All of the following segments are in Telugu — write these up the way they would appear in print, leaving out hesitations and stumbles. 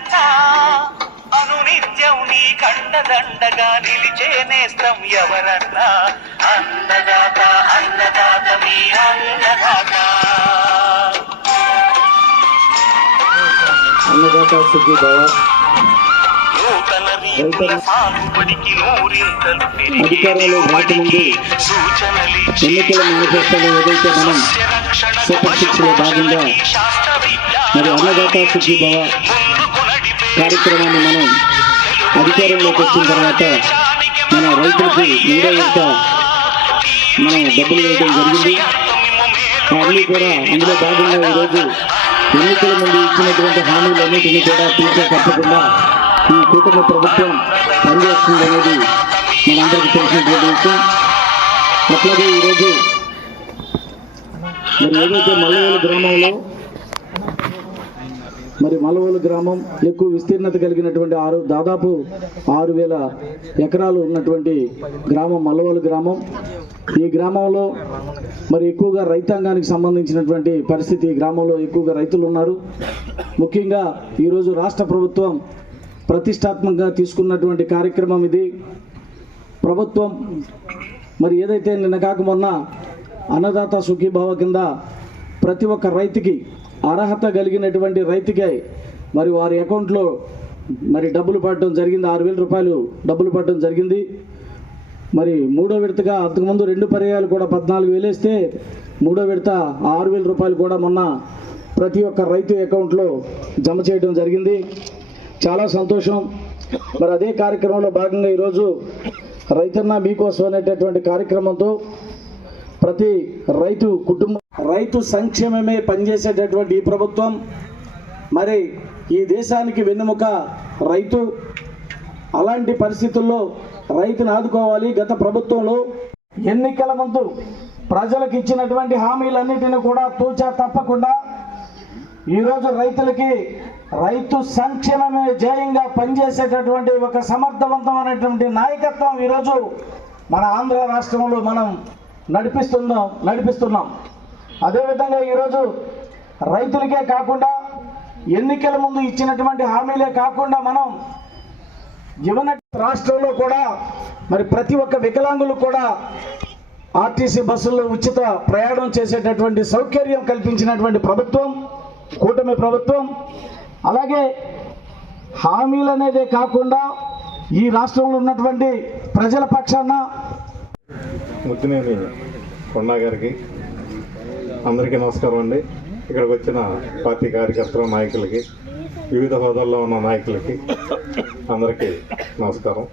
ఎవరన్నా అనునిత్యం నీ కండదండగా నిలిచే నేస్తం ఎవరన్నా అన్నదాత అన్నదాత మీ అన్నదాత అన్నదాత సుఖీ భవ. అధికారంలో రాకముందు ఎన్నికల మేనిఫెస్టోలో ఏదైతే మనం సూపర్ సిక్స్ లో భాగంగా మరి అన్నదాత సుఖీ భవ కార్యక్రమాన్ని మనం అధికారంలోకి వచ్చిన తర్వాత మన రైతులకి 3వ విడత మనం డబ్బులు వేయడం జరిగింది. అన్నీ కూడా అందులో భాగంగా ఈరోజు ఎన్నికల ముందు ఇచ్చినటువంటి హామీలన్నింటినీ కూడా తీర్చే తప్పకుండా ఈ కూటమి ప్రభుత్వం పనిచేస్తుంది అనేది మనందరికీ తెలిసినటువంటి విషయం. అట్లాగే ఈరోజు మరి ఏదైతే మల్లవోలు గ్రామం ఎక్కువ విస్తీర్ణత కలిగినటువంటి దాదాపు 6,000 ఎకరాలు ఉన్నటువంటి గ్రామం మల్లవోలు గ్రామం. ఈ గ్రామంలో మరి ఎక్కువగా రైతాంగానికి సంబంధించినటువంటి పరిస్థితి, ఈ గ్రామంలో ఎక్కువగా రైతులు ఉన్నారు. ముఖ్యంగా ఈరోజు రాష్ట్ర ప్రభుత్వం ప్రతిష్టాత్మకంగా తీసుకున్నటువంటి కార్యక్రమం ఇది. ప్రభుత్వం మరి ఏదైతే నిన్న కాక మొన్న అన్నదాత సుఖీభావ కింద ప్రతి ఒక్క రైతుకి అర్హత కలిగినటువంటి రైతుకి మరి వారి అకౌంట్లో మరి డబ్బులు పడటం జరిగింది. 6,000 రూపాయలు డబ్బులు పడటం జరిగింది. మరి 3వ విడతగా అంతకుముందు 2 పర్యాయాలు కూడా 14,000 వేస్తే 3వ విడత 6,000 రూపాయలు కూడా మొన్న ప్రతి ఒక్క రైతు అకౌంట్లో జమ చేయడం జరిగింది. చాలా సంతోషం. మరి అదే కార్యక్రమంలో భాగంగా ఈరోజు రైతన్న మీకోసం అనేటటువంటి కార్యక్రమంతో ప్రతి రైతు కుటుంబం రైతు సంక్షేమమే పనిచేసేటటువంటి ఈ ప్రభుత్వం, మరి ఈ దేశానికి వెన్నెముక రైతు. అలాంటి పరిస్థితుల్లో రైతును ఆదుకోవాలి. గత ప్రభుత్వంలో ఎన్నికల ముందు ప్రజలకు ఇచ్చినటువంటి హామీలన్నిటిని కూడా తూచా తప్పకుండా ఈరోజు రైతులకి రైతు సంక్షేమమే ధ్యేయంగా పనిచేసేటటువంటి ఒక సమర్థవంతమైనటువంటి నాయకత్వం ఈరోజు మన ఆంధ్ర రాష్ట్రంలో మనం నడిపిస్తున్నాం. అదేవిధంగా ఈరోజు రైతులకే కాకుండా ఎన్నికల ముందు ఇచ్చినటువంటి హామీలే కాకుండా మనం రాష్ట్రంలో కూడా మరి ప్రతి ఒక్క వికలాంగులు కూడా ఆర్టీసీ బస్సుల్లో ఉచిత ప్రయాణం చేసేటటువంటి సౌకర్యం కల్పించినటువంటి ప్రభుత్వం కూటమి ప్రభుత్వం. అలాగే హామీలు అనేదే కాకుండా ఈ రాష్ట్రంలో ఉన్నటువంటి ప్రజల పక్షాన ముద్దునేని కొండా గారికి అందరికీ నమస్కారం అండి. ఇక్కడికి వచ్చిన పార్టీ కార్యకర్తల నాయకులకి, వివిధ హోదాల్లో ఉన్న నాయకులకి అందరికీ నమస్కారం.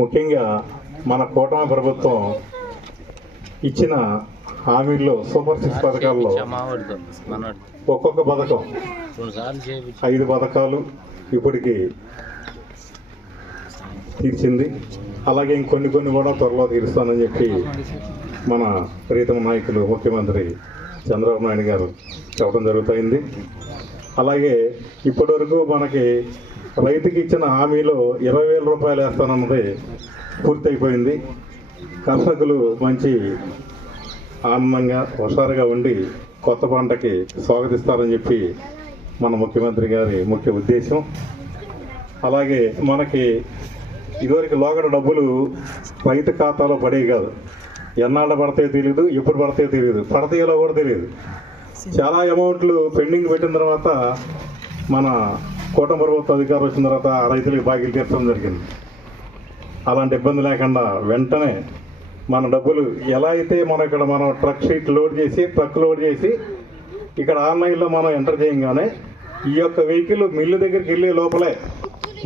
ముఖ్యంగా మన కూటమి ప్రభుత్వం ఇచ్చిన హామీల్లో సూపర్ 6 పథకాల్లో ఒక్కొక్క పథకం 5 పథకాలు ఇప్పటికి తీర్చింది. అలాగే ఇంకొన్ని కూడా త్వరలో తీరుస్తానని చెప్పి మన ప్రీతమ నాయకులు ముఖ్యమంత్రి చంద్రబాబు నాయుడు గారు చెప్పడం జరుగుతుంది. అలాగే ఇప్పటివరకు మనకి రైతుకి ఇచ్చిన హామీలో 20,000 రూపాయలు వేస్తానన్నది పూర్తయిపోయింది. కర్షకులు మంచి ఆనందంగా హుషారుగా ఉండి కొత్త పంటకి స్వాగతిస్తారని చెప్పి మన ముఖ్యమంత్రి గారి ముఖ్య ఉద్దేశం. అలాగే మనకి ఇదివరకు లోగడ డబ్బులు రైతు ఖాతాలో పడేవి కాదు. ఎన్నాళ్ళు పడతాయో తెలియదు, ఎప్పుడు పడతాయో తెలియదు, పడతాయో కూడా తెలియదు. చాలా అమౌంట్లు పెండింగ్ పెట్టిన తర్వాత మన కూటమి ప్రభుత్వ అధికారం వచ్చిన తర్వాత ఆ రైతులకి బాకీలు తీర్చడం జరిగింది. అలాంటి ఇబ్బంది లేకుండా వెంటనే మన డబ్బులు ఎలా అయితే మనం ట్రక్ లోడ్ చేసి ఇక్కడ ఆన్లైన్లో మనం ఎంటర్ చేయగానే ఈ యొక్క వెహికల్ మిల్లు దగ్గరికి వెళ్ళే లోపలే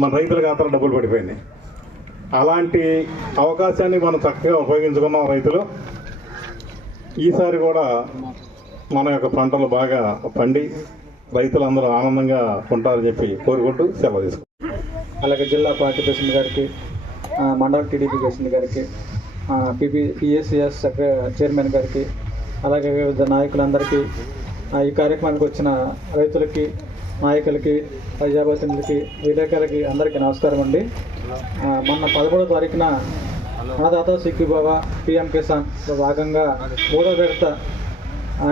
మన రైతుల ఖాతాలో డబ్బులు పడిపోయినాయి. అలాంటి అవకాశాన్ని మనం చక్కగా ఉపయోగించుకున్నాం రైతులు. ఈసారి కూడా మన యొక్క పంటలు బాగా పండి రైతులందరూ ఆనందంగా ఉంటారని చెప్పి కోరుకుంటూ సెలవు తీసుకుంటాం. అలాగే జిల్లా పార్టీ ప్రెసిడెంట్ గారికి, మండల టీడీపీ ప్రెసిడెంట్ గారికి, పిఎస్సిఎస్ చైర్మన్ గారికి, అలాగే వివిధ నాయకులందరికీ, ఈ కార్యక్రమానికి వచ్చిన రైతులకి, నాయకులకి, ప్రజాప్రతినిధులకి, విలేకరులకి అందరికీ నమస్కారం అండి. మొన్న 13వ తారీఖున అన్నదాత సుఖీభవ పిఎం కిసాన్లో భాగంగా 3వ విడత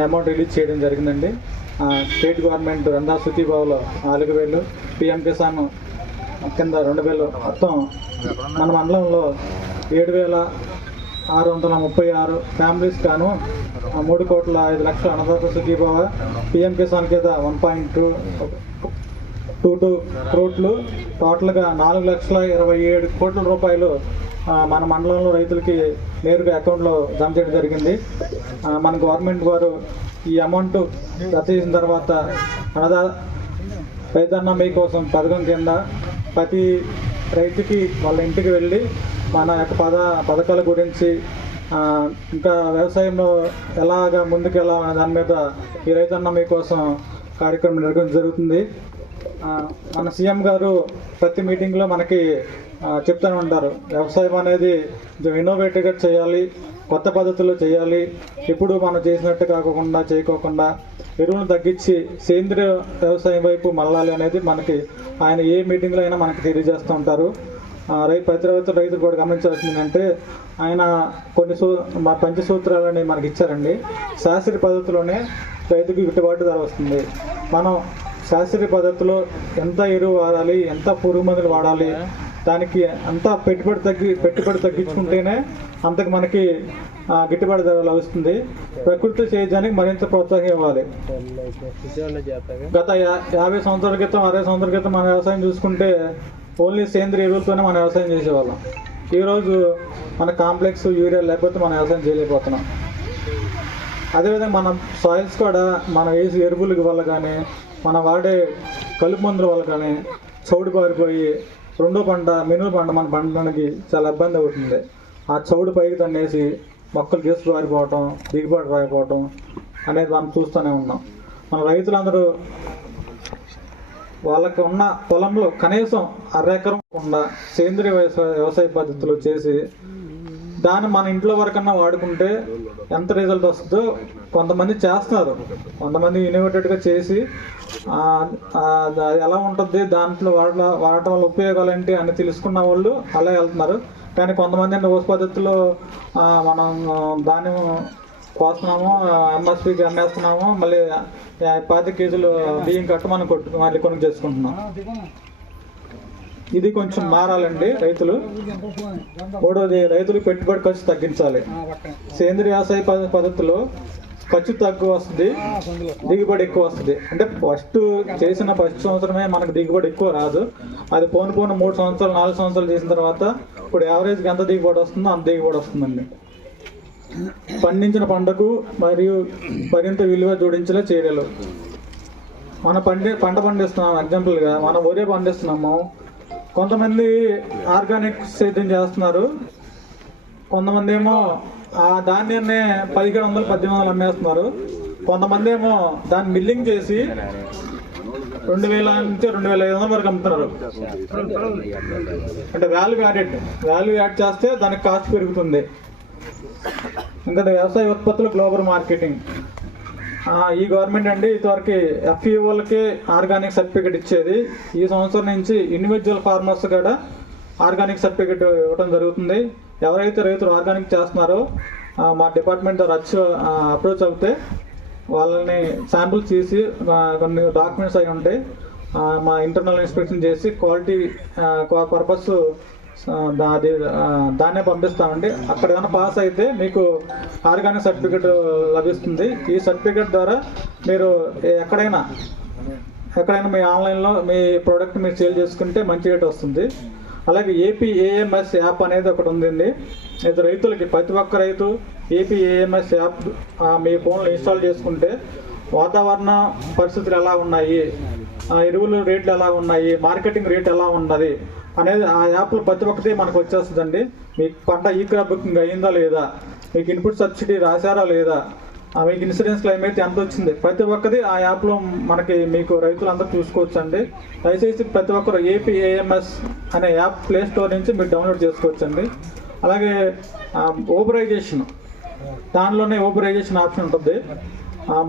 అమౌంట్ రిలీజ్ చేయడం జరిగిందండి. స్టేట్ గవర్నమెంట్ అందా సుఖీభావ్లో 4,000, పిఎం కిసాన్ కింద 2,000, మొత్తం మన మండలంలో 7,636 ఫ్యామిలీస్ గాను 3,05,00,000 అన్నదాత సుఖీభావ, పిఎం కిసాన్ కింద 1.22 కోట్లు, టోటల్గా 4,27 కోట్ల రూపాయలు మన మండలంలో రైతులకి నేరుగా అకౌంట్లో జమ చేయడం జరిగింది. మన గవర్నమెంట్ వారు ఈ అమౌంట్ జత చేసిన తర్వాత రైతన్న మీకోసం పథకం కింద ప్రతి రైతుకి వాళ్ళ ఇంటికి వెళ్ళి మన యొక్క పథకాల గురించి ఇంకా వ్యవసాయంలో ఎలాగా ముందుకెళ్ళాలనే దాని మీద ఈ రైతన్న మీకోసం కార్యక్రమం నిర్వహించడం జరుగుతుంది. మన సీఎం గారు ప్రతి మీటింగ్లో మనకి చెప్తూనే ఉంటారు, వ్యవసాయం అనేది ఇన్నోవేటివ్గా చేయాలి, కొత్త పద్ధతుల్లో చేయాలి, ఎప్పుడు మనం చేసినట్టు చేయకోకుండా ఎరువులను తగ్గించి సేంద్రియ వ్యవసాయం వైపు మళ్ళాలి అనేది మనకి ఆయన ఏ మీటింగ్లో అయినా మనకి తెలియజేస్తూ ఉంటారు. ప్రతి రైతులు కూడా గమనించాల్సింది అంటే ఆయన కొన్ని పంచసూత్రాలని మనకి ఇచ్చారండి. శాస్త్రీయ పద్ధతిలోనే రైతుకి గిట్టుబాటు ధర వస్తుంది. మనం శాస్త్రీయ పద్ధతిలో ఎంత ఎరువు వాడాలి, ఎంత పురుగు మందులు వాడాలి, దానికి అంతా పెట్టుబడి తగ్గించుకుంటేనే అంతకు మనకి గిట్టుబాటు ధర లభిస్తుంది. ప్రకృతి సేద్యానికి మరింత ప్రోత్సాహం ఇవ్వాలి. గత 50 సంవత్సరాల క్రితం 60 సంవత్సరాల క్రితం మన వ్యవసాయం చూసుకుంటే ఓన్లీ సేంద్రియ ఎరువులతోనే మనం వ్యవసాయం చేసేవాళ్ళం. ఈరోజు మన కాంప్లెక్స్ యూరియా లేకపోతే మనం వ్యవసాయం చేయలేకపోతున్నాం. అదేవిధంగా మన సాయిల్స్ కూడా మనం వేసి ఎరువుల వల్ల కానీ మనం వాడే కలుపు మందుల వల్ల కానీ చౌడు పారిపోయి రెండో పంట మినుము పంట మన పంటడానికి చాలా ఇబ్బంది అవుతుంది. ఆ చౌడు పైకి తన్నేసి మొక్కలు గీసుకు పారిపోవటం, దిగుబడి రాకపోవటం అనేది మనం చూస్తూనే ఉన్నాం. మన రైతులందరూ వాళ్ళకి ఉన్న పొలంలో కనీసం 1/2 ఎకరం ఉన్న సేంద్రియ వ్యవసాయ పద్ధతులు చేసి దాన్ని మన ఇంట్లో వరకన్నా వాడుకుంటే ఎంత రిజల్ట్ వస్తుందో కొంతమంది చేస్తున్నారు. కొంతమంది ఇన్నోవేటెడ్గా చేసి ఎలా ఉంటుంది, దాంట్లో వాడటం వల్ల ఉపయోగాలు ఏంటి అని తెలుసుకున్న వాళ్ళు అలా వెళ్తున్నారు. కానీ కొంతమంది ఓస్ పద్ధతిలో మనం ధాన్యం కోస్తున్నాము, ఎంఎస్పీకి అమ్మేస్తున్నాము, మళ్ళీ 5 కేజీలు బియ్యం కట్టు మనం మళ్ళీ కొనుగోలు చేసుకుంటున్నాం. ఇది కొంచెం మారాలండి రైతులు. మూడోది, రైతులు పెట్టుబడి ఖర్చు తగ్గించాలి. సేంద్రియ వ్యవసాయ పద్ధతిలో ఖర్చు తక్కువ వస్తుంది, దిగుబడి ఎక్కువ వస్తుంది. అంటే ఫస్ట్ సంవత్సరమే మనకు దిగుబడి ఎక్కువ రాదు. అది పోను 3 సంవత్సరాలు 4 సంవత్సరాలు చేసిన తర్వాత ఇప్పుడు యావరేజ్కి ఎంత దిగుబడి వస్తుందో అంత దిగుబడి వస్తుందండి. పండించిన పంటకు మరియు మరింత విలువ జోడించేలా చర్యలు. మన పంట పండిస్తున్నాం, ఎగ్జాంపుల్గా మనం వరే పండిస్తున్నాము. కొంతమంది ఆర్గానిక్ సేద్యం చేస్తున్నారు, కొంతమంది ఏమో ఆ ధాన్యాన్ని 1700, 1800 అమ్మేస్తున్నారు. కొంతమంది ఏమో దాన్ని మిల్లింగ్ చేసి 2,000 నుంచి 2,500 వరకు అమ్ముతున్నారు. అంటే వాల్యూ యాడ్ చేస్తే దానికి కాస్ట్ పెరుగుతుంది. ఇంకా వ్యవసాయ ఉత్పత్తులు గ్లోబల్ మార్కెటింగ్. ఈ గవర్నమెంట్ అండి ఇదివరకు FEOలకి ఆర్గానిక్ సర్టిఫికేట్ ఇచ్చేది. ఈ సంవత్సరం నుంచి ఇండివిజువల్ ఫార్మర్స్ కూడా ఆర్గానిక్ సర్టిఫికేట్ ఇవ్వడం జరుగుతుంది. ఎవరైతే రైతులు ఆర్గానిక్ చేస్తున్నారో మా డిపార్ట్మెంట్ ద్వారా అప్రోచ్ అవుతే వాళ్ళని శాంపుల్స్ తీసి కొన్ని డాక్యుమెంట్స్ అవి ఉంటాయి, మా ఇంటర్నల్ ఇన్స్పెక్షన్ చేసి క్వాలిటీ పర్పస్ దాన్నే పంపిస్తామండి. అక్కడ ఏమైనా పాస్ అయితే మీకు ఆర్గానిక్ సర్టిఫికేట్ లభిస్తుంది. ఈ సర్టిఫికేట్ ద్వారా మీరు ఎక్కడైనా మీ ఆన్లైన్లో మీ ప్రోడక్ట్ మీరు సేల్ చేసుకుంటే మంచి రేట్ వస్తుంది. అలాగే APAMS యాప్ అనేది ఒకటి ఉందండి. ఇది రైతులకి ప్రతి ఒక్క రైతు APAMS యాప్ మీ ఫోన్లో ఇన్స్టాల్ చేసుకుంటే వాతావరణ పరిస్థితులు ఎలా ఉన్నాయి, ఎరువుల రేట్లు ఎలా ఉన్నాయి, మార్కెటింగ్ రేట్ ఎలా ఉన్నది అనేది ఆ యాప్లో ప్రతి ఒక్కటి మనకు వచ్చేస్తుందండి. మీకు పంట క్రాప్ బుకింగ్ అయ్యిందా లేదా, మీకు ఇన్పుట్ సబ్సిడీ రాశారా లేదా, మీకు ఇన్సూరెన్స్ క్లెయిమ్ అయితే ఎంత వచ్చింది, ప్రతి ఒక్కటి ఆ యాప్లో మీకు రైతులందరూ చూసుకోవచ్చు అండి. దయచేసి ప్రతి ఒక్కరు APAMS అనే యాప్ ప్లే స్టోర్ నుంచి మీరు డౌన్లోడ్ చేసుకోవచ్చండి. అలాగే ఓబరైజేషన్, దానిలోనే ఓబరైజేషన్ ఆప్షన్ ఉంటుంది.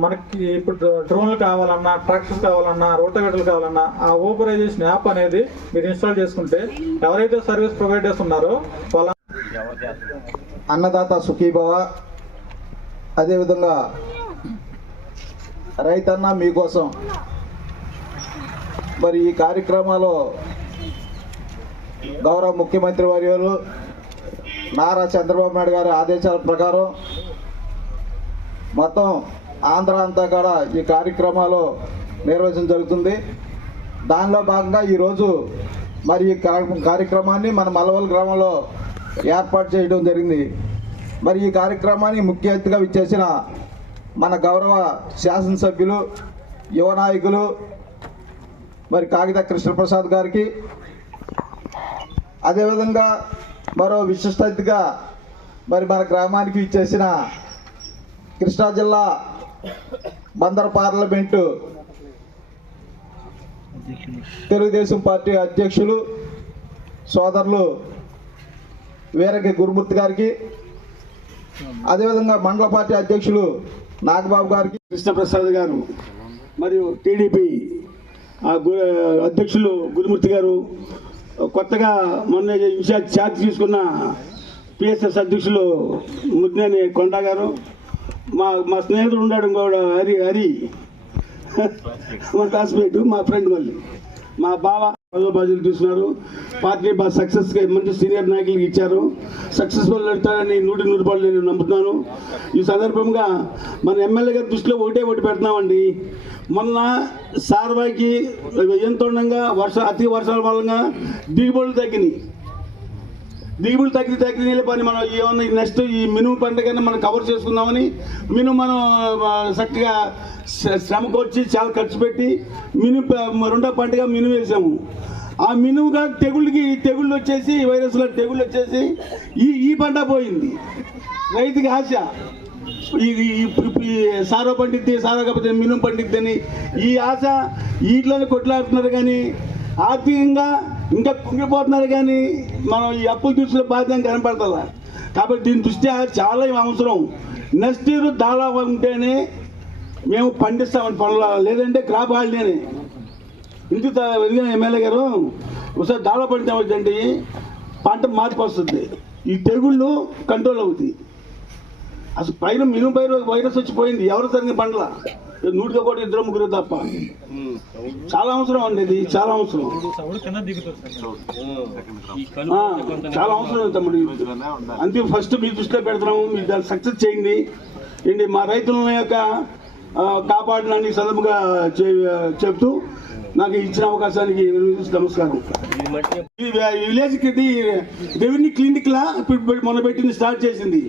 మనకి ఇప్పుడు డ్రోన్లు కావాలన్నా, ట్రాక్టర్స్ కావాలన్నా, రోటోవేటర్లు కావాలన్నా ఆ ఓబరైజేషన్ యాప్ అనేది మీరు ఇన్స్టాల్ చేసుకుంటే ఎవరైతే సర్వీస్ ప్రొవైడర్స్ ఉన్నారో వాళ్ళ అన్నదాత సుఖీభవ, అదేవిధంగా రైతన్న మీకోసం మరి ఈ కార్యక్రమాలు గౌరవ ముఖ్యమంత్రి వర్యులు నారా చంద్రబాబు నాయుడు గారి ఆదేశాల ప్రకారం మొత్తం ఆంధ్ర అంతా కూడా ఈ కార్యక్రమాలు నిర్వహించడం జరుగుతుంది. దానిలో భాగంగా ఈరోజు మరి ఈ కార్యక్రమాన్ని మన మల్లవల్లి గ్రామంలో ఏర్పాటు చేయడం జరిగింది. మరి ఈ కార్యక్రమాన్ని ముఖ్య అతిథిగా విచ్చేసిన మన గౌరవ శాసనసభ్యులు యువ నాయకులు మరి కాగిత కృష్ణప్రసాద్ గారికి, అదేవిధంగా మరో విశిష్ట అతిథిగా మరి మన గ్రామానికి విచ్చేసిన కృష్ణా జిల్లా బందర్ పార్లమెంటు తెలుగుదేశం పార్టీ అధ్యక్షులు సోదరులు వీరకి గురుమూర్తి గారికి, అదేవిధంగా మండల పార్టీ అధ్యక్షులు నాగబాబు గారికి, కృష్ణప్రసాద్ గారు మరియు టీడీపీ అధ్యక్షులు గురుమూర్తి గారు, కొత్తగా మొన్న ఇన్ఛార్జ్ ఛార్జ్ తీసుకున్న పిఎస్ఎస్ అధ్యక్షులు ముద్నేని కొండ గారు, మా స్నేహితుడు ఉన్నాడు కూడా హరి మా క్లాస్మేట్, మా ఫ్రెండ్ మళ్ళీ మా బావ బాధ్యతలు తీసుకున్నారు. పార్టీ బాగా సక్సెస్గా మంచి సీనియర్ నాయకులకు ఇచ్చారు. సక్సెస్ఫుల్ అవుతారని 100% నేను నమ్ముతున్నాను. ఈ సందర్భంగా మన ఎమ్మెల్యే గారి దృష్టిలో ఒకటి పెడుతున్నామండి. మొన్న సార్వాయికి ఎంతో ఉండగా అతి వర్షాల మూలంగా దిగుబడులు తగ్గిన పని మనం ఏమన్నా నెక్స్ట్ ఈ మినుము పంటకైనా మనం కవర్ చేసుకుందామని మినుము మనం చక్కగా శ్రమ వచ్చి చాలా ఖర్చు పెట్టి రెండో పంటగా మినుము వేసాము. ఆ మినుముగా తెగుళ్ళు వచ్చేసి వైరస్లో తెగుళ్ళు వచ్చేసి ఈ పంట పోయింది. రైతుకి ఆశ సారో పండిద్ది, సారో కాకపోతే మినుము పండిద్దని ఈ ఆశ వీటిలోనే కొట్లాడుతున్నారు. కానీ ఆర్థికంగా ఇంకా కుంగిపోతున్నారు. కానీ మనం ఈ అప్పులు తీసుకునే బాధ్యత కనపడుతుందా? కాబట్టి దీని దృష్ట్యా చాలా అవసరం. నెక్స్ట్ ఇయర్ దాళా ఉంటేనే మేము పండిస్తామని పనులు, లేదంటే క్రాప్ హాలిడేనే. ఇందుకు ఎమ్మెల్యే గారు ఒకసారి దాళా పండితే పంట మార్పు వస్తుంది, ఈ తెగుళ్ళు కంట్రోల్ అవుతాయి. అసలు పైన మినుము పైన వైరస్ వచ్చిపోయింది, ఎవరు సరిగ్గా పంటల 100-2 తప్ప. చాలా అవసరం అండి, ఇది చాలా అవసరం, చాలా అవసరం తమ్ముడు. అంతే ఫస్ట్ మీ దృష్టిలో పెడుతున్నాము, మీరు దాన్ని సక్సెస్ చేయండి. ఏంటి మా రైతుల యొక్క కాపాడినని సందర్భంగా చెప్తూ నాకు ఇచ్చిన అవకాశానికి నమస్కారం. ఈ విలేజ్కి రెవెన్యూ క్లినిక్ లా మొన్న పెట్టింది, స్టార్ట్ చేసింది.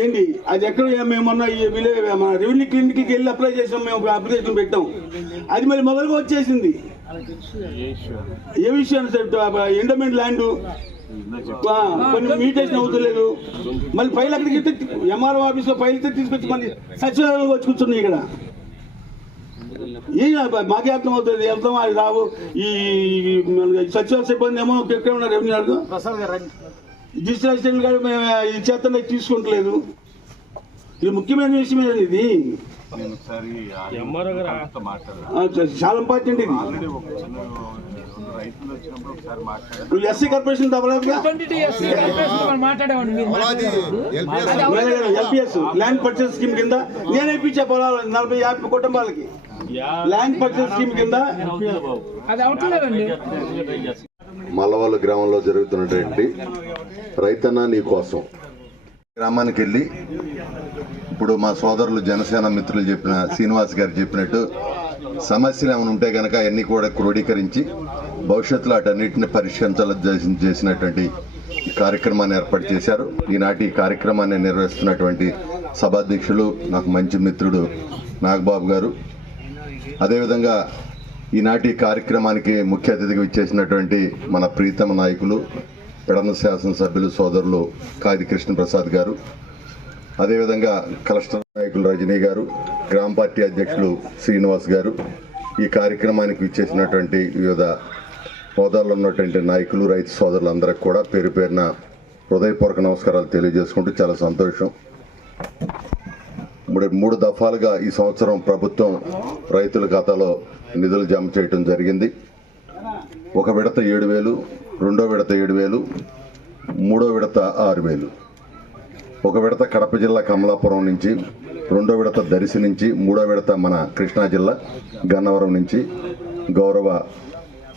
ఏంటి అది ఎక్కడ మేము మొన్న మన రెవెన్యూ క్లినిక్కి వెళ్ళి అప్లై చేసాం, మేము అప్లికేషన్ పెట్టాం. అది మరి మొదలుగా వచ్చేసింది. ఏ విషయం ఎండోమెంట్ ల్యాండ్ కొన్ని మీటేషన్ అవుతలేదు. మళ్ళీ ఫైల్ అక్కడికి ఎంఆర్ఓ ఆఫీస్లో ఫైల్ ఇస్తే తీసుకొచ్చి మళ్ళీ సచివాలయంలో వచ్చి కూర్చున్నాయి. ఇక్కడ ఏం మాకే అర్థం అవుతుంది, వెళ్తాం అది రావు. ఈ సచివాలయ సిబ్బంది ఏమో ఎక్కడ ఉన్నారు, రెవెన్యూ డిజిటల్ అసిస్టెంట్ గారు మేము ఈ చేతనే తీసుకుంటలేదు. ఇది ముఖ్యమైన విషయం ఇది, చాలా ఇంపార్టెంట్. ఇది నువ్వు SC corporation LPS land purchase scheme కింద నేను ఇప్పించే పొలాలు 40-50 కుటుంబాలకి ల్యాండ్ పర్చేస్ స్కీమ్ కింద. మల్లవల్లి గ్రామంలో జరుగుతున్నటువంటి రైతన్న నీ కోసం గ్రామానికి వెళ్ళి ఇప్పుడు మా సోదరులు జనసేన మిత్రులు చెప్పిన శ్రీనివాస్ గారు చెప్పినట్టు సమస్యలు ఏమైనా ఉంటే కనుక అన్ని కూడా క్రోడీకరించి భవిష్యత్తులో అటన్నిటిని పరిష్కరించాలని చేసినటువంటి కార్యక్రమాన్ని ఏర్పాటు చేశారు. ఈనాటి కార్యక్రమాన్ని నిర్వహిస్తున్నటువంటి సభాధ్యక్షులు నాకు మంచి మిత్రుడు నాగబాబు గారు, అదేవిధంగా ఈనాటి కార్యక్రమానికి ముఖ్య అతిథిగా ఇచ్చేసినటువంటి మన ప్రీతమ నాయకులు పెడన శాసనసభ్యులు సోదరులు కాగిత కృష్ణప్రసాద్ గారు, అదేవిధంగా కలెక్టర్ నాయకులు రజనీ గారు, గ్రామ పార్టీ అధ్యక్షులు శ్రీనివాస్ గారు, ఈ కార్యక్రమానికి ఇచ్చేసినటువంటి వివిధ హోదాల్లో ఉన్నటువంటి నాయకులు, రైతు సోదరులందరికీ కూడా పేరు పేరున హృదయపూర్వక నమస్కారాలు తెలియజేసుకుంటూ చాలా సంతోషం. 3 దఫాలుగా ఈ సంవత్సరం ప్రభుత్వం రైతుల ఖాతాలో నిధులు జమ చేయడం జరిగింది. ఒక విడత 7,000, రెండో విడత 7,000, మూడో విడత 6,000. ఒక విడత కడప జిల్లా కమలాపురం నుంచి రెండో విడత దర్శి నుంచి, మూడో విడత మన కృష్ణా జిల్లా గన్నవరం నుంచి గౌరవ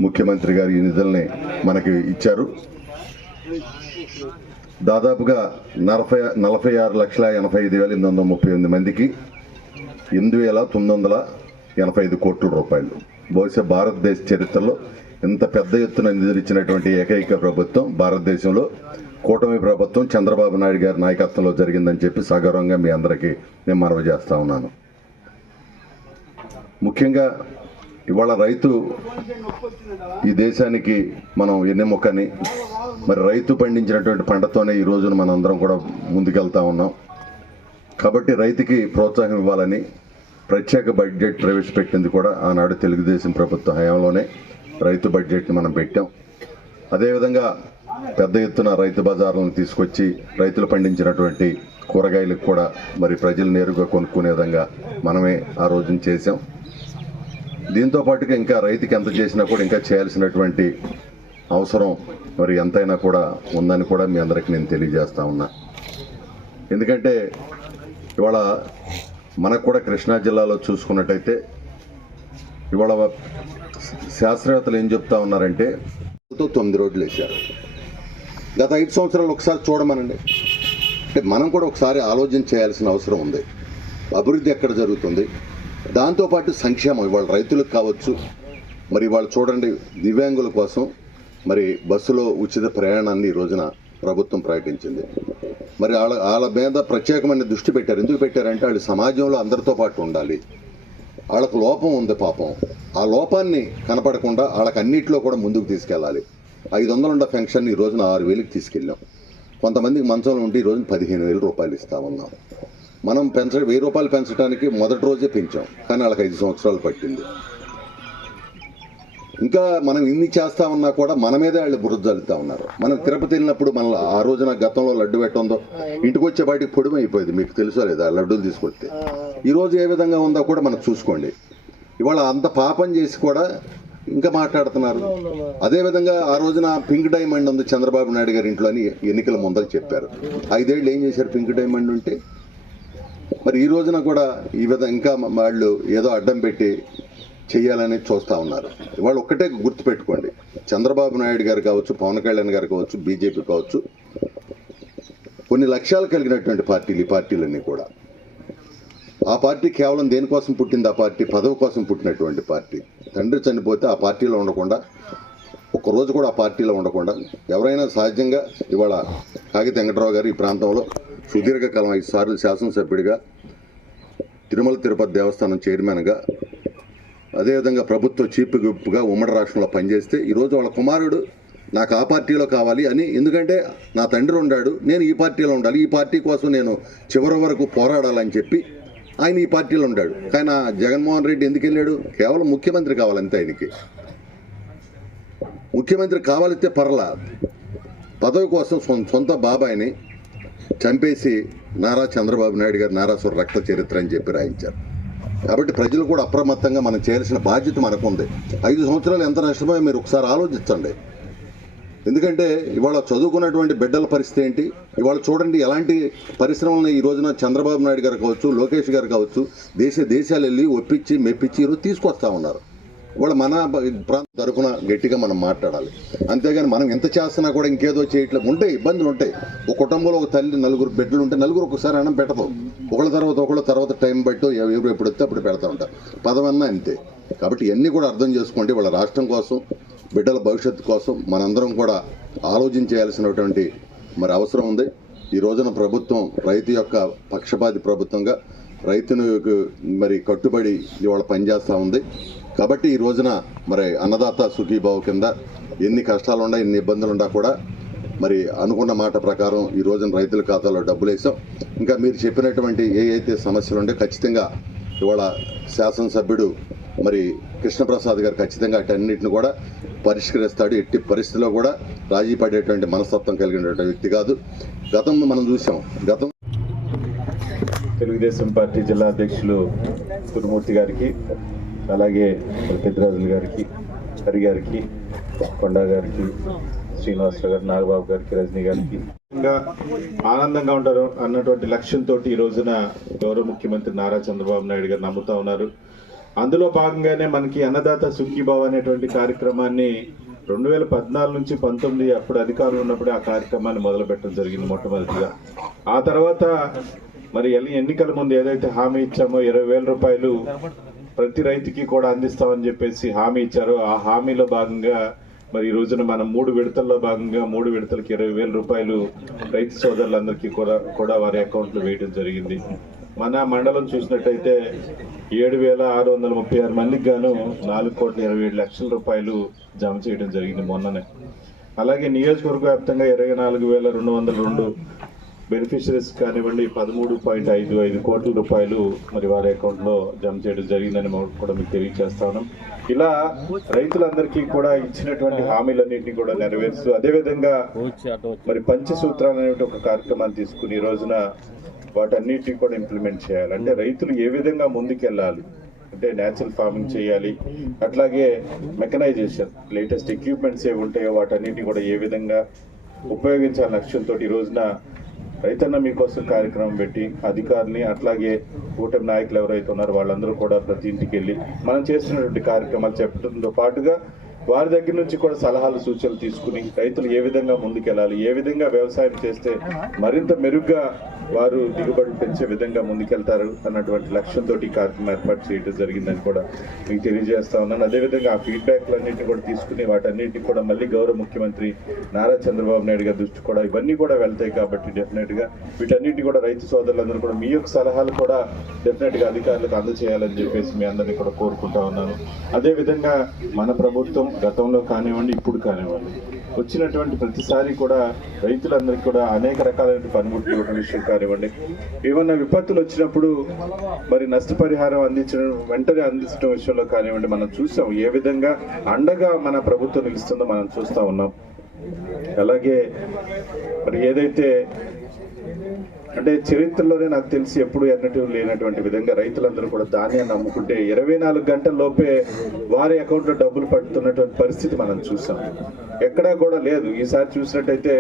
ముఖ్యమంత్రి గారు ఈ నిధుల్ని మనకి ఇచ్చారు. దాదాపుగా 46,85,838 మందికి 8,985 కోట్ల రూపాయలు. బహుశా భారతదేశ చరిత్రలో ఇంత పెద్ద ఎత్తున నిధులు ఇచ్చినటువంటి ఏకైక ప్రభుత్వం భారతదేశంలో కూటమి ప్రభుత్వం చంద్రబాబు నాయుడు గారి నాయకత్వంలో జరిగిందని చెప్పి సగౌరవంగా మీ అందరికీ నేను మనవి చేస్తా ఉన్నాను. ముఖ్యంగా ఇవాళ రైతు ఈ దేశానికి మనం ఎన్నెముకని, మరి రైతు పండించినటువంటి పంటతోనే ఈ రోజున మనం అందరం కూడా ముందుకెళ్తా ఉన్నాం. కాబట్టి రైతుకి ప్రోత్సాహం ఇవ్వాలని ప్రత్యేక బడ్జెట్ ప్రవేశపెట్టింది కూడా ఆనాడు తెలుగుదేశం ప్రభుత్వ హయాంలోనే రైతు బడ్జెట్ని మనం పెట్టాం. అదేవిధంగా పెద్ద ఎత్తున రైతు బజార్లను తీసుకొచ్చి రైతులు పండించినటువంటి కూరగాయలకు కూడా మరి ప్రజలు నేరుగా కొనుక్కునే విధంగా మనమే ఆ రోజున చేసాం. దీంతో పాటుగా ఇంకా రైతుకి ఎంత చేసినా కూడా ఇంకా చేయాల్సినటువంటి అవసరం మరి ఎంతైనా కూడా ఉందని కూడా మీ అందరికీ నేను తెలియజేస్తా ఉన్నా. ఎందుకంటే ఇవాళ మనకు కూడా కృష్ణా జిల్లాలో చూసుకున్నట్టయితే ఇవాళ శాస్త్రవేత్తలు ఏం చెప్తా ఉన్నారంటే 9 రోడ్లు వేశారు. గత 5 సంవత్సరాలు ఒకసారి చూడమనండి. అంటే మనం కూడా ఒకసారి ఆలోచన చేయాల్సిన అవసరం ఉంది. అభివృద్ధి ఎక్కడ జరుగుతుంది, దాంతోపాటు సంక్షేమం ఇవాళ రైతులకు కావచ్చు, మరి ఇవాళ చూడండి దివ్యాంగుల కోసం మరి బస్సులో ఉచిత ప్రయాణాన్ని ఈ రోజున ప్రభుత్వం ప్రకటించింది. మరి వాళ్ళ మీద ప్రత్యేకమైన దృష్టి పెట్టారు. ఎందుకు పెట్టారంటే వాళ్ళు సమాజంలో అందరితో పాటు ఉండాలి. వాళ్ళకు లోపం ఉంది పాపం, ఆ లోపాన్ని కనపడకుండా వాళ్ళకి అన్నింటిలో కూడా ముందుకు తీసుకెళ్ళాలి. 500 ఉండే పెన్షన్ ఈ రోజున 6,000కి తీసుకెళ్ళాం. కొంతమందికి మంచంలో ఉంటే ఈ రోజున 15,000 రూపాయలు ఇస్తా ఉన్నాం. మనం 1,000 రూపాయలు పెంచడానికి మొదటి రోజే పెంచాం, కానీ వాళ్ళకి 5 సంవత్సరాలు పట్టింది. ఇంకా మనం ఇన్ని చేస్తా ఉన్నా కూడా మన మీదే వాళ్ళు బురద జల్లుతా ఉన్నారు. మనం తిరుపతి వెళ్ళినప్పుడు మన ఆ రోజున గతంలో లడ్డు పెట్టందో ఇంటికి వచ్చే బయటికి పొడిమ అయిపోయింది, మీకు తెలుసో లేదా లడ్డూలు తీసుకొస్తే. ఈరోజు ఏ విధంగా ఉందో కూడా మనం చూసుకోండి. ఇవాళ అంత పాపం చేసి కూడా ఇంకా మాట్లాడుతున్నారు. అదేవిధంగా ఆ రోజున పింక్ డైమండ్ ఉంది చంద్రబాబు నాయుడు గారి ఇంట్లో అని ఎన్నికల ముందర చెప్పారు. 5 ఏళ్ళు ఏం చేశారు పింక్ డైమండ్ ఉంటే? మరి ఈ రోజున కూడా ఈ విధంగా ఇంకా వాళ్ళు ఏదో అడ్డం పెట్టి చేయాలని చూస్తూ ఉన్నారు. ఇవాళ ఒక్కటే గుర్తుపెట్టుకోండి, చంద్రబాబు నాయుడు గారు కావచ్చు, పవన్ కళ్యాణ్ గారు కావచ్చు, బీజేపీ కావచ్చు, కొన్ని లక్ష్యాలు కలిగినటువంటి పార్టీలు ఈ పార్టీలన్నీ కూడా. ఆ పార్టీ కేవలం దేనికోసం పుట్టింది? ఆ పార్టీ పదవి కోసం పుట్టినటువంటి పార్టీ. తండ్రి చనిపోతే ఆ పార్టీలో ఉండకుండా, ఒక్కరోజు కూడా ఆ పార్టీలో ఉండకుండా ఎవరైనా సహజంగా ఇవాళ కాగిత వెంకటరావు గారు ఈ ప్రాంతంలో సుదీర్ఘకాలం 5 సార్లు శాసనసభ్యుడిగా, తిరుమల తిరుపతి దేవస్థానం చైర్మన్గా, అదేవిధంగా ప్రభుత్వ చీఫ్ విప్గా ఉమ్మడి రాష్ట్రంలో పనిచేస్తే ఈరోజు వాళ్ళ కుమారుడు నాకు ఆ పార్టీలో కావాలి అని, ఎందుకంటే నా తండ్రి ఉన్నాడు, నేను ఈ పార్టీలో ఉండాలి, ఈ పార్టీ కోసం నేను చివరి వరకు పోరాడాలని చెప్పి ఆయన ఈ పార్టీలో ఉన్నాడు. కానీ జగన్మోహన్ రెడ్డి ఎందుకు వెళ్ళాడు? కేవలం ముఖ్యమంత్రి కావాలంతే. ఆయనకి ముఖ్యమంత్రి కావాలితే పర్లా, పదవి కోసం సొంత బాబాయిని చంపేసి నారా చంద్రబాబు నాయుడు గారు నారాసుర రక్త చరిత్ర అని చెప్పి రాయించారు. కాబట్టి ప్రజలు కూడా అప్రమత్తంగా మనం చేయాల్సిన బాధ్యత మనకు ఉంది. 5 సంవత్సరాలు ఎంత నష్టమో మీరు ఒకసారి ఆలోచించండి. ఎందుకంటే ఇవాళ చదువుకున్నటువంటి బిడ్డల పరిస్థితి ఏంటి? ఇవాళ చూడండి ఎలాంటి పరిశ్రమలను ఈ రోజున చంద్రబాబు నాయుడు గారు కావచ్చు, లోకేష్ గారు కావచ్చు, దేశాలు వెళ్ళి ఒప్పించి మెప్పించి ఈరోజు తీసుకొస్తా ఉన్నారు. ఇవాళ మన ప్రాంతం తరఫున గట్టిగా మనం మాట్లాడాలి. అంతేగాని మనం ఎంత చేస్తున్నా కూడా ఇంకేదో చేయట్లేదు. ఉంటాయి ఇబ్బందులు ఉంటాయి. ఒక కుటుంబంలో ఒక తల్లి 4 బిడ్డలు ఉంటే 4 ఒకసారి అన్నం పెట్టదు. ఒకళ్ళ తర్వాత టైం బట్టి ఎవరు ఎప్పుడు వస్తే అప్పుడు పెడతా ఉంటారు. పదవన్నా అంతే. కాబట్టి ఇవన్నీ కూడా అర్థం చేసుకోండి. వాళ్ళ రాష్ట్రం కోసం, బిడ్డల భవిష్యత్తు కోసం మనందరం కూడా ఆలోచించేయాల్సినటువంటి మరి అవసరం ఉంది. ఈ రోజున ప్రభుత్వం రైతు యొక్క పక్షపాతి ప్రభుత్వంగా రైతును మరి కట్టుబడి ఇవాళ పనిచేస్తూ ఉంది. కాబట్టి ఈ రోజున మరి అన్నదాత సుఖీభావ కింద ఎన్ని కష్టాలున్నా ఎన్ని ఇబ్బందులున్నా కూడా మరి అనుకున్న మాట ప్రకారం ఈ రోజున రైతుల ఖాతాలో డబ్బులు వేసాం. ఇంకా మీరు చెప్పినటువంటి ఏ అయితే సమస్యలు ఉంటే ఖచ్చితంగా ఇవాళ శాసనసభ్యుడు మరి కృష్ణప్రసాద్ గారు ఖచ్చితంగా అన్నింటిని కూడా పరిష్కరిస్తాడు. ఎట్టి పరిస్థితిలో కూడా రాజీ పడేటువంటి మనస్తత్వం కలిగినటువంటి వ్యక్తి కాదు. గతంలో మనం చూసాం. తెలుగుదేశం పార్టీ జిల్లా అధ్యక్షులు గురుమూర్తి గారికి, అలాగే పెద్దరాజులు గారికి, హరి గారికి, కొండా గారికి, శ్రీనివాసరావు గారు, నాగబాబు గారికి, రజనీ గారికి, ఆనందంగా ఉంటారు అన్నటువంటి లక్ష్యంతో ఈ రోజున గౌరవ ముఖ్యమంత్రి నారా చంద్రబాబు నాయుడు గారు నమ్ముతా ఉన్నారు. అందులో భాగంగానే మనకి అన్నదాత సుఖీభావ అనేటువంటి కార్యక్రమాన్ని 2014 నుంచి 19 అప్పుడు అధికారులు ఉన్నప్పుడే ఆ కార్యక్రమాన్ని మొదలు పెట్టడం జరిగింది మొట్టమొదటిగా. ఆ తర్వాత మరి ఎన్నికల ముందు ఏదైతే హామీ ఇచ్చామో 20,000 రూపాయలు ప్రతి రైతుకి కూడా అందిస్తామని చెప్పేసి హామీ ఇచ్చారో ఆ హామీలో భాగంగా మరి ఈ రోజున మనం 3 విడతల్లో భాగంగా 3 విడతలకి 20,000 రూపాయలు రైతు సోదరులందరికీ కూడా వారి అకౌంట్లో వేయడం జరిగింది. మన మండలం చూసినట్టయితే 7,636 మందికి గాను 4,27,00,000 రూపాయలు జమ చేయడం జరిగింది మొన్ననే. అలాగే నియోజకవర్గ వ్యాప్తంగా 24,202 బెనిఫిషరీస్ కానివ్వండి 13.55 కోట్ల రూపాయలు మరి వారి అకౌంట్లో జమ చేయడం జరిగిందని కూడా మీకు తెలియజేస్తా ఉన్నాం. ఇలా రైతులందరికీ కూడా ఇచ్చినటువంటి హామీలన్నింటినీ కూడా నెరవేరుస్తూ అదేవిధంగా మరి పంచసూత్రాలు అనే ఒక కార్యక్రమాన్ని తీసుకుని ఈ రోజున వాటన్నిటిని కూడా ఇంప్లిమెంట్ చేయాలి. అంటే రైతులు ఏ విధంగా ముందుకెళ్ళాలి అంటే న్యాచురల్ ఫార్మింగ్ చేయాలి, అట్లాగే మెకనైజేషన్ లేటెస్ట్ ఎక్విప్మెంట్స్ ఏవి ఉంటాయో వాటన్నిటిని కూడా ఏ విధంగా ఉపయోగించాలని లక్ష్యంతో ఈ రోజున రైతన్న మీకోసం కార్యక్రమం పెట్టి అధికారులని అట్లాగే కూటమి నాయకులు ఎవరైతే ఉన్నారో వాళ్ళందరూ కూడా ప్రతి ఇంటికి వెళ్ళి మనం చేస్తున్నటువంటి కార్యక్రమాలు చెప్పడంతో పాటుగా వారి దగ్గర నుంచి కూడా సలహాలు సూచనలు తీసుకుని రైతులు ఏ విధంగా ముందుకెళ్ళాలి, ఏ విధంగా వ్యవసాయం చేస్తే మరింత మెరుగ్గా వారు దిగుబడులు పెంచే విధంగా ముందుకెళ్తారు అన్నటువంటి లక్ష్యంతో ఈ కార్యక్రమం ఏర్పాటు చేయడం జరిగిందని కూడా మీకు తెలియజేస్తా ఉన్నాను. అదేవిధంగా ఆ ఫీడ్బ్యాక్లన్నింటినీ కూడా తీసుకుని వాటన్నిటిని కూడా మళ్ళీ గౌరవ ముఖ్యమంత్రి నారా చంద్రబాబు నాయుడు గారి దృష్టి కూడా ఇవన్నీ కూడా వెళ్తాయి. కాబట్టి డెఫినెట్గా వీటన్నిటిని కూడా రైతు సోదరులందరూ కూడా మీ యొక్క సలహాలు కూడా డెఫినెట్గా అధికారులకు అందజేయాలని చెప్పేసి మీ అందరినీ కూడా కోరుకుంటా ఉన్నాను. అదేవిధంగా మన ప్రభుత్వం గతంలో కానివ్వండి ఇప్పుడు కానివ్వండి వచ్చినటువంటి ప్రతిసారి కూడా రైతులందరికీ కూడా అనేక రకాలైన పనిముట్లు ఇవ్వడం విషయం కానివ్వండి, ఏమన్నా విపత్తులు వచ్చినప్పుడు మరి నష్టపరిహారం వెంటనే అందించడం విషయంలో కానివ్వండి మనం చూసాం ఏ విధంగా అండగా మన ప్రభుత్వం నిలుస్తుందో మనం చూస్తా ఉన్నాం. అలాగే మరి ఏదైతే అంటే చరిత్రలోనే నాకు తెలిసి ఎప్పుడు ఎన్నటూ లేనటువంటి విధంగా రైతులందరూ కూడా ధాన్యాన్ని అమ్ముకుంటే 24 గంటల లోపే వారి అకౌంట్లో డబ్బులు పడుతున్నటువంటి పరిస్థితి మనం చూసాం. ఎక్కడా కూడా లేదు. ఈసారి చూసినట్టయితే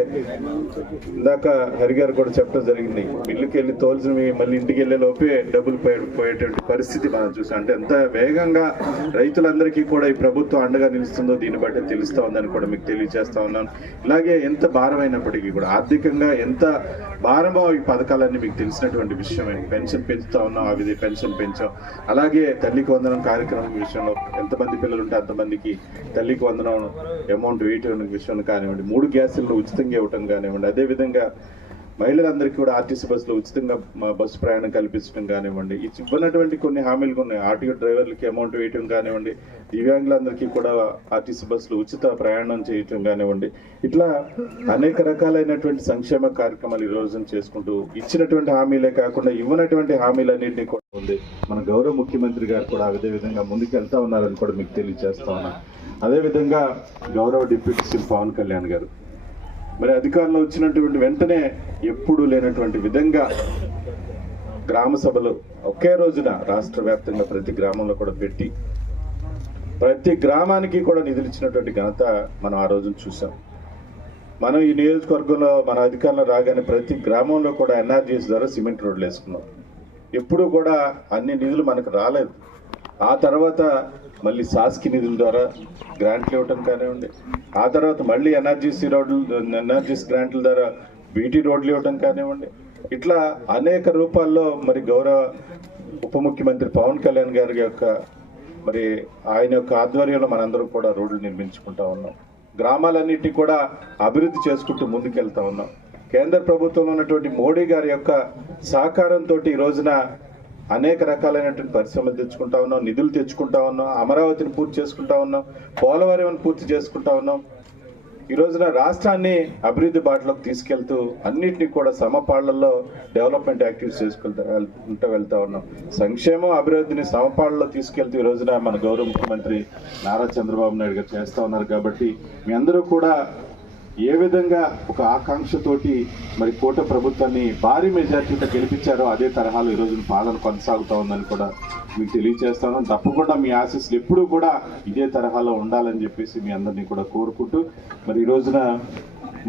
ఇందాక హరిగారు కూడా చెప్పడం జరిగింది, మిల్లుకి వెళ్ళి తోల్చినవి మళ్ళీ ఇంటికి వెళ్ళే లోపే డబ్బులు పోయేటువంటి పరిస్థితి మనం చూసాం. అంటే ఎంత వేగంగా రైతులందరికీ కూడా ఈ ప్రభుత్వం అండగా నిలుస్తుందో దీన్ని బట్టి తెలుస్తా ఉందని కూడా మీకు తెలియజేస్తా ఉన్నాను. ఇలాగే ఎంత భారమైనప్పటికీ కూడా ఆర్థికంగా ఎంత భారమో ఈ పథకాలన్నీ మీకు తెలిసినటువంటి విషయమే. పెన్షన్ పెంచుతా ఉన్నాం, అవి పెన్షన్ పెంచాం. అలాగే తల్లికి వందనం కార్యక్రమం విషయంలో ఎంతమంది పిల్లలు ఉంటే అంతమందికి తల్లికి వందనం అమౌంట్ వేయటం విషయంలో కానివ్వండి, 3 గ్యాసులను ఉచితంగా ఇవ్వటం కానివ్వండి, అదేవిధంగా మహిళలందరికీ కూడా ఆర్టీసీ బస్సులో ఉచితంగా బస్సు ప్రయాణం కల్పించడం కానివ్వండి, ఇవ్వనటువంటి కొన్ని హామీలు ఉన్నాయి. ఆర్టీఓ డ్రైవర్లకి అమౌంట్ వేయటం కానివ్వండి, దివ్యాంగులందరికీ కూడా ఆర్టీసీ బస్సులో ఉచిత ప్రయాణం చేయటం కానివ్వండి, ఇట్లా అనేక రకాలైనటువంటి సంక్షేమ కార్యక్రమాలు ఈ రోజున చేసుకుంటూ ఇచ్చినటువంటి హామీలే కాకుండా ఇవ్వనటువంటి హామీలన్నింటినీ కూడా ఉంది. మన గౌరవ ముఖ్యమంత్రి గారు కూడా అదే విధంగా ముందుకెళ్తా ఉన్నారని కూడా మీకు తెలియజేస్తా ఉన్నాను. అదేవిధంగా గౌరవ డిప్యూటీ సీఎం పవన్ కళ్యాణ్ గారు మరి అధికారంలో వచ్చినటువంటి వెంటనే ఎప్పుడూ లేనటువంటి విధంగా గ్రామ సభలు ఒకే రోజున రాష్ట్ర వ్యాప్తంగా ప్రతి గ్రామంలో కూడా పెట్టి ప్రతి గ్రామానికి కూడా నిధులు ఇచ్చినటువంటి ఘనత మనం ఆ రోజున చూసాం. మనం ఈ నియోజకవర్గంలో మన అధికారంలో రాగానే ప్రతి గ్రామంలో కూడా ఎన్ఆర్జీఎస్ ద్వారా సిమెంట్ రోడ్లు వేసుకున్నాం. ఎప్పుడూ కూడా అన్ని నిధులు మనకు రాలేదు. ఆ తర్వాత మళ్ళీ శాసకి నిధుల ద్వారా గ్రాంట్లు ఇవ్వటం కానివ్వండి, ఆ తర్వాత మళ్ళీ ఎన్ఆర్జీఎస్ గ్రాంట్ల ద్వారా బీటీ రోడ్లు ఇవ్వటం కానివ్వండి, ఇట్లా అనేక రూపాల్లో మరి గౌరవ ఉప ముఖ్యమంత్రి పవన్ కళ్యాణ్ గారి యొక్క మరి ఆయన యొక్క ఆధ్వర్యంలో మనందరం కూడా రోడ్లు నిర్మించుకుంటా ఉన్నాం. గ్రామాలన్నిటినీ కూడా అభివృద్ధి చేసుకుంటూ ముందుకెళ్తా ఉన్నాం. కేంద్ర ప్రభుత్వంలో ఉన్నటువంటి మోడీ గారి యొక్క సహకారంతో ఈ రోజున అనేక రకాలైనటువంటి పరిశ్రమలు తెచ్చుకుంటా ఉన్నాం, నిధులు తెచ్చుకుంటా ఉన్నాం, అమరావతిని పూర్తి చేసుకుంటా ఉన్నాం, పోలవరం పూర్తి చేసుకుంటా ఉన్నాం. ఈ రోజున రాష్ట్రాన్ని అభివృద్ధి బాటలోకి తీసుకెళ్తూ అన్నింటినీ కూడా సమపాళ్లలో డెవలప్మెంట్ యాక్టివిటీస్ చేసుకుంటూ వెళ్తా ఉన్నాం. సంక్షేమం అభివృద్ధిని సమపాళ్లలో తీసుకెళ్తూ ఈ రోజున మన గౌరవ ముఖ్యమంత్రి నారా చంద్రబాబు నాయుడు గారు చేస్తూ ఉన్నారు. కాబట్టి మీ అందరూ కూడా ఏ విధంగా ఒక ఆకాంక్షతోటి మరి కూటమి ప్రభుత్వాన్ని భారీ మెజార్టీతో గెలిపించారో అదే తరహాలో ఈ రోజున పాలన కొనసాగుతూ ఉందని కూడా మీకు తెలియజేస్తాను. తప్పకుండా మీ ఆశీస్సులు ఎప్పుడూ కూడా ఇదే తరహాలో ఉండాలని చెప్పేసి మీ అందరినీ కూడా కోరుకుంటూ మరి ఈ రోజున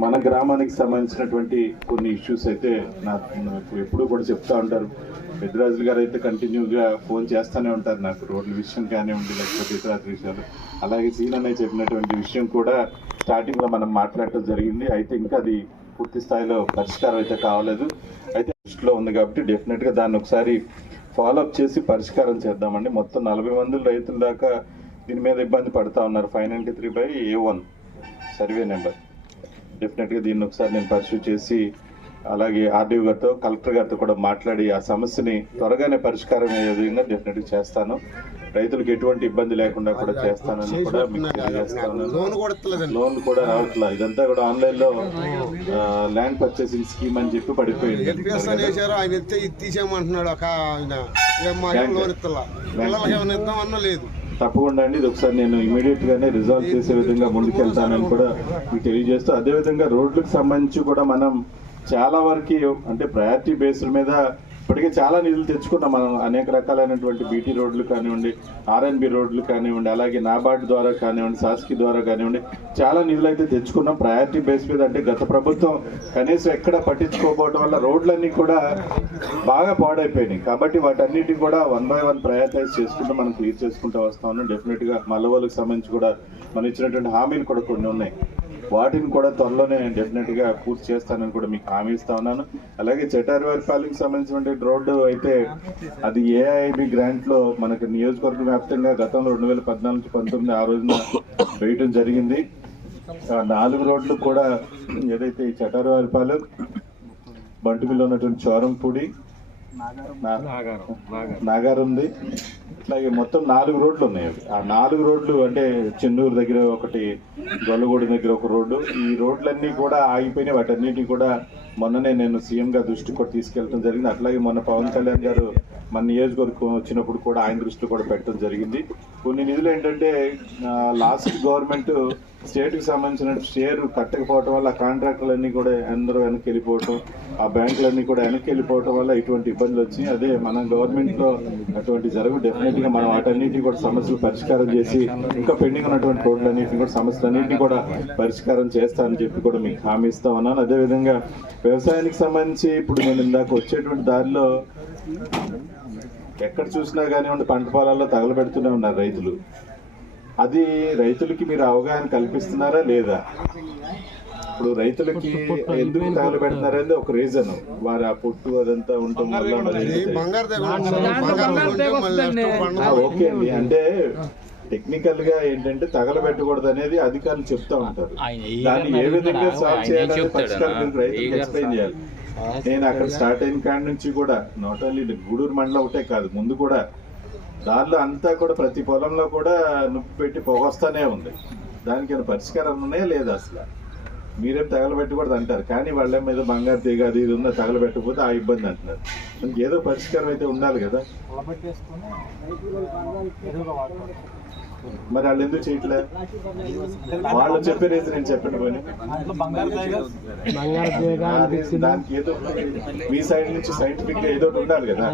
మన గ్రామానికి సంబంధించినటువంటి కొన్ని ఇష్యూస్ అయితే నాకు ఎప్పుడూ కూడా చెప్తా ఉంటారు. పెద్దరాజులు గారు అయితే కంటిన్యూగా ఫోన్ చేస్తూనే ఉంటారు నాకు, రోడ్ల విషయం కానివ్వండి లేకపోతే ఇతర విషయాలు. అలాగే సీనన్నయ్య చెప్పినటువంటి విషయం కూడా స్టార్టింగ్లో మనం మాట్లాడటం జరిగింది. అయితే ఇంకా అది పూర్తి స్థాయిలో పరిష్కారం అయితే కావలేదు. అయితే దృష్టిలో ఉంది కాబట్టి డెఫినెట్గా దాన్ని ఒకసారి ఫాలోఅప్ చేసి పరిష్కారం చేద్దామండి. మొత్తం 40 మంది రైతుల దాకా దీని మీద ఇబ్బంది పడుతూ ఉన్నారు. 593/A1 survey number. డెఫినెట్గా దీన్ని ఒకసారి నేను పర్సూ చేసి అలాగే ఆర్డీఓ గారితో కలెక్టర్ గారితో కూడా మాట్లాడి ఆ సమస్యని త్వరగానే పరిష్కారం అయ్యే విధంగా డెఫినెట్గా చేస్తాను. రైతులకు ఎటువంటి ఇబ్బంది లేకుండా కూడా చేస్తానని కూడా మీకు తెలియజేస్తాను. లోన్ కూడా రావట్లా, ఇదంతా కూడా ఆన్లైన్లో ల్యాండ్ పర్చేసింగ్ స్కీమ్ అని చెప్పి పడిపోయింది. తప్పకుండా అండి, ఇది ఒకసారి నేను ఇమీడియట్ గానే రిజాల్వ్ చేసే విధంగా ముందుకెళ్తానని కూడా మీకు తెలియజేస్తూ, అదేవిధంగా రోడ్లకు సంబంధించి కూడా మనం చాలా వరకు అంటే ప్రయారిటీ బేస్డ్ మీద ఇప్పటికే చాలా నిధులు తెచ్చుకున్నాం మనం. అనేక రకాలైనటువంటి బీటీ రోడ్లు కానివ్వండి, ఆర్ఎన్బి రోడ్లు కానివ్వండి, అలాగే నాబార్డ్ ద్వారా కానివ్వండి, శాసకి ద్వారా కానివ్వండి, చాలా నిధులు అయితే తెచ్చుకున్నాం ప్రయారిటీ బేస్ మీద. అంటే గత ప్రభుత్వం కనీసం ఎక్కడ పట్టించుకోకపోవడం వల్ల రోడ్లన్నీ కూడా బాగా పాడైపోయినాయి. కాబట్టి వాటన్నిటిని కూడా 1 by 1 ప్రయారిటైజ్ చేసుకుంటూ మనం క్లియర్ చేసుకుంటూ వస్తా ఉన్నాం. డెఫినెట్గా మల్లవోలుకు సంబంధించి కూడా మనం ఇచ్చినటువంటి హామీలు కూడా కొన్ని ఉన్నాయి, వాటిని కూడా త్వరలోనే డెఫినెట్గా పూర్తి చేస్తానని కూడా మీకు హామీ ఇస్తా ఉన్నాను. అలాగే చెటారివారిపాలెంకి సంబంధించినటువంటి రోడ్డు అయితే అది ఏఐబి గ్రాంట్లో మనకు నియోజకవర్గ వ్యాప్తంగా గతంలో 2014-19 ఆ రోజున వేయటం జరిగింది. 4 రోడ్లు కూడా ఏదైతే ఈ చెటారివారిపాలెం, బంటుమిల్లో ఉన్నటువంటి చోరంపూడి, నాగారం ఉంది, అట్లాగే మొత్తం 4 రోడ్లు ఉన్నాయి. ఆ 4 రోడ్లు అంటే చెన్నూరు దగ్గర ఒకటి, గొల్లగూడి దగ్గర ఒక రోడ్డు, ఈ రోడ్లన్నీ కూడా ఆగిపోయినాయి. వాటన్నిటిని కూడా మొన్ననే నేను సీఎం గారి దృష్టికి కూడా తీసుకెళ్ళడం జరిగింది. అట్లాగే మొన్న పవన్ కళ్యాణ్ గారు మన నియోజకవర్గం వచ్చినప్పుడు కూడా ఆయన దృష్టిలో కూడా పెట్టడం జరిగింది. కొన్ని నిధులు ఏంటంటే లాస్ట్ గవర్నమెంట్ స్టేట్కి సంబంధించిన షేర్ కట్టకపోవటం వల్ల కాంట్రాక్టర్లన్నీ కూడా అందరూ వెనక్కి వెళ్ళిపోవటం, ఆ బ్యాంకులన్నీ కూడా వెనక్కి వెళ్ళిపోవటం వల్ల ఇటువంటి ఇబ్బందులు వచ్చినాయి. అదే మన గవర్నమెంట్లో అటువంటి జరుగు డెఫినెట్గా మనం వాటన్నిటిని కూడా సమస్యలు పరిష్కారం చేసి ఇంకా పెండింగ్ ఉన్నటువంటి రోడ్లన్నింటినీ కూడా సమస్యలన్నింటినీ కూడా పరిష్కారం చేస్తానని చెప్పి కూడా మీకు హామీ ఇస్తా ఉన్నాను. అదేవిధంగా వ్యవసాయానికి సంబంధించి ఇప్పుడు నేను ఇందాక వచ్చేటువంటి దారిలో ఎక్కడ చూసినా కానివ్వండి పంట పొలాల్లో తగలబెడుతూనే ఉన్నారు రైతులు. అది రైతులకి మీరు అవగాహన కల్పిస్తున్నారా లేదా? ఇప్పుడు రైతులకి ఎందుకు తగలబెడుతున్నారనేది ఒక రీజన్, వారి ఆ పొట్టు అదంతా ఉండటం వల్ల. ఓకే అండి, అంటే టెక్నికల్ గా ఏంటంటే తగలబెట్టకూడదు అనేది అధికారులు చెప్తా ఉంటారు. దాన్ని ఏ విధంగా సాల్వ్ చేయాలని పరిష్కారం రైతులకు ఎక్స్ప్లెయిన్ చేయాలి. నేను అక్కడ స్టార్ట్ అయిన కాడి నుంచి కూడా నాట్ ఓన్లీ గూడూరు మండలం ఒకటే కాదు, ముందు కూడా దానిలో అంతా కూడా ప్రతి పొలంలో కూడా నొప్పి పెట్టి పొగొస్తానే ఉంది. దానికి పరిష్కారం ఉన్నాయా లేదా? అసలు మీరేం తగలబెట్టకూడదు అంటారు, కానీ వాళ్ళ మీద బంగారు తీగ అది ఇది ఉందా తగలబెట్టకపోతే ఆ ఇబ్బంది అంటున్నారు. మనకి ఏదో పరిష్కారం అయితే ఉండాలి కదా. మరి వాళ్ళు ఎందుకు చేయట్లే? వాళ్ళు చెప్పే రీతి నేను చెప్పండి పోనీ. దానికి ఏదో మీ సైడ్ నుంచి సైంటిఫిక్ గా ఏదో ఉండాలి కదా.